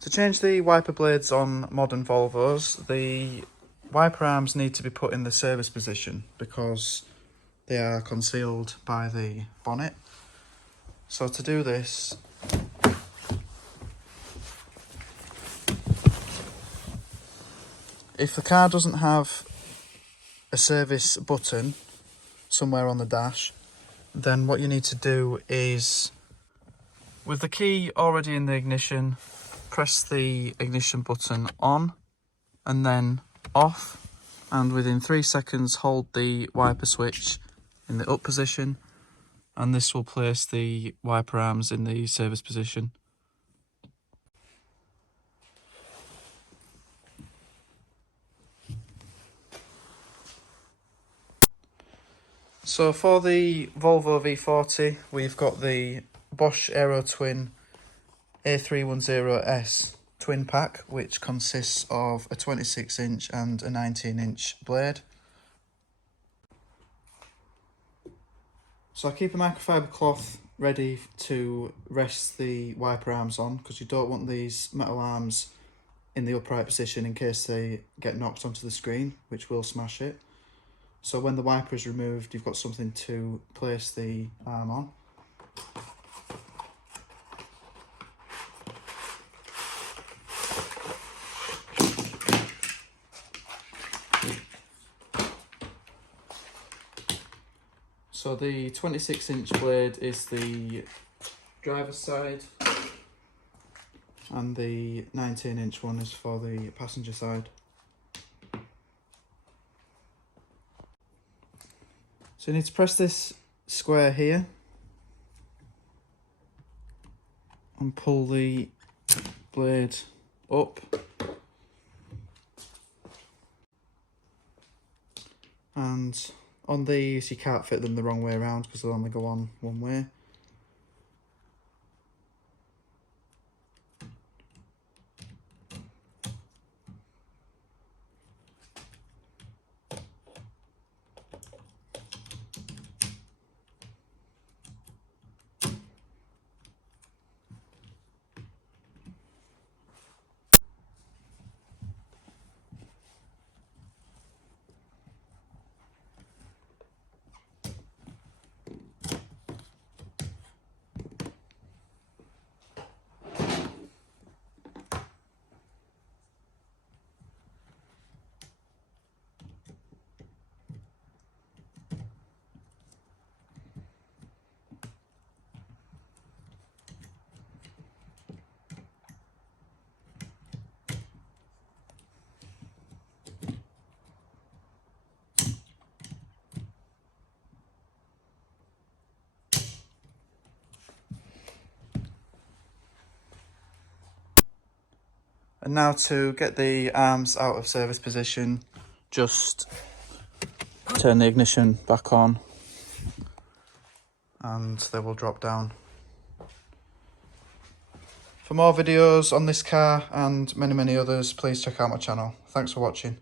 To change the wiper blades on modern Volvos, the wiper arms need to be put in the service position because they are concealed by the bonnet. So to do this, if the car doesn't have a service button somewhere on the dash, then what you need to do is, with the key already in the ignition, press the ignition button on and then off, and within 3 seconds hold the wiper switch in the up position, and this will place the wiper arms in the service position. So for the Volvo V40, we've got the Bosch A310S twin pack, which consists of a 26-inch and a 19-inch blade. So I keep a microfiber cloth ready to rest the wiper arms on, because you don't want these metal arms in the upright position in case they get knocked onto the screen, which will smash it. So when the wiper is removed, you've got something to place the arm on. So the 26-inch blade is the driver's side, and the 19-inch one is for the passenger side. So you need to press this square here and pull the blade up, and on these you can't fit them the wrong way around because they'll only go on one way. And now to get the arms out of service position, just turn the ignition back on and they will drop down. For more videos on this car and many others, please check out my channel. Thanks for watching.